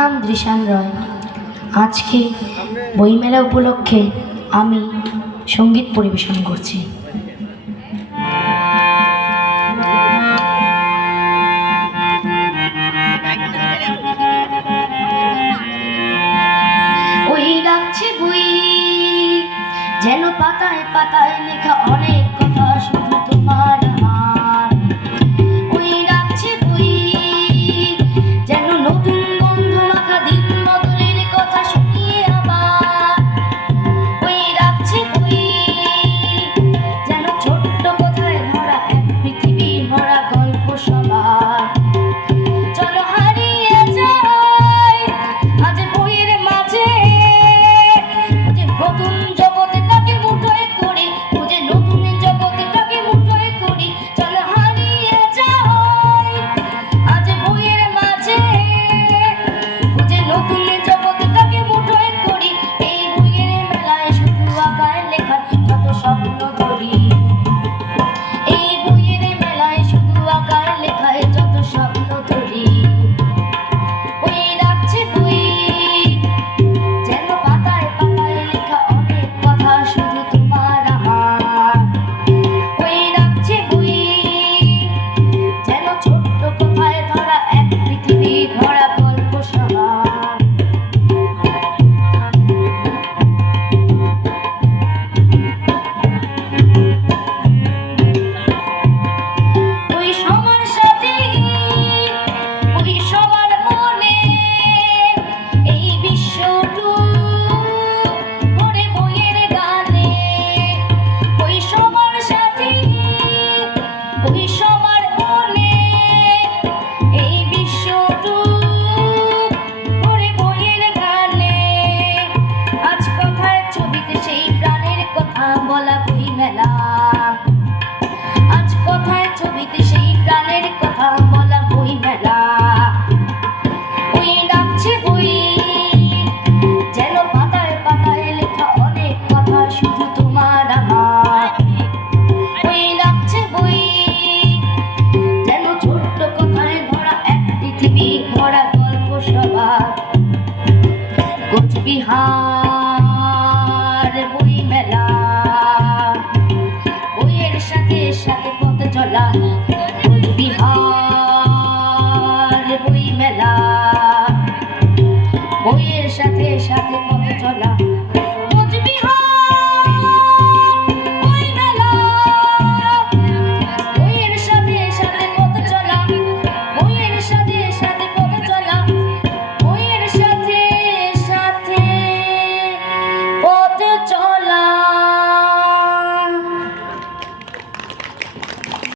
নাম দৃশান রয়। আজকে বইমেলা উপলক্ষে আমি সঙ্গীত পরিবেশন করছি। ওই ডাকছে বই, যেন পাতায় পাতায় লেখা অনেক কথা, শুধু তোমার আমার। ওই ডাকছে বই, যেন নতুন গন্ধ মাখা দিন বদলের কথা শুনিয়ে আবার। ওই ডাকছে বই, যেন ছোট্ট কোথায় ধরা এক পৃথিবী ভরা গল্প সবার। চলো হারিয়ে যাই আজ বইয়ের মাঝে, নতুন জগৎটাকে মুঠোয় করি, খুঁজে নতুন জগৎটাকে মুঠোয় করি। চলো হারিয়ে যাই আজ বইয়ের মাঝে, খুঁজে নতুন জগৎটাকে মুঠোয় করি। এই বইয়ের মেলায় শুধু আঁকায় লেখার যত স্বপ্ন ধরি, এই বইয়ের মেলায় শুধু আঁকায় লেখায় যত স্বপ্ন ধরি। ওই ডাকছে বই, যেন পাতায় পাতায় লেখা অনেক কথা, শুধু তোমার আমার। ওই ডাকছে বই, যেন ছোট্ট কোথায় ধরা এক পৃথিবী ভরা গল্প সবার। ওই সবার সাথে, ওই সবার মনে, এই বিশ্বটুকু ভরে বইয়ের গানে। ওই সবার সাথে, ওই সবার মনে, এই বিশ্বটুকু ভরে বইয়ের গানে। আজ কথার ছবিতে সেই প্রাণের কথা বলা বই মেলা, আজ কথায় ছবিতে সেই প্রাণের কথা বলা বই মেলা। ওই ডাকছে বই, যেন পাতায় পাতায় লেখা অনেক কথা, শুধু তোমার আমার। ওই ডাকছে বই, যেন ছোট্ট কথায় ভরা এক পৃথিবী ভরা গল্প সবার। কোচবিহার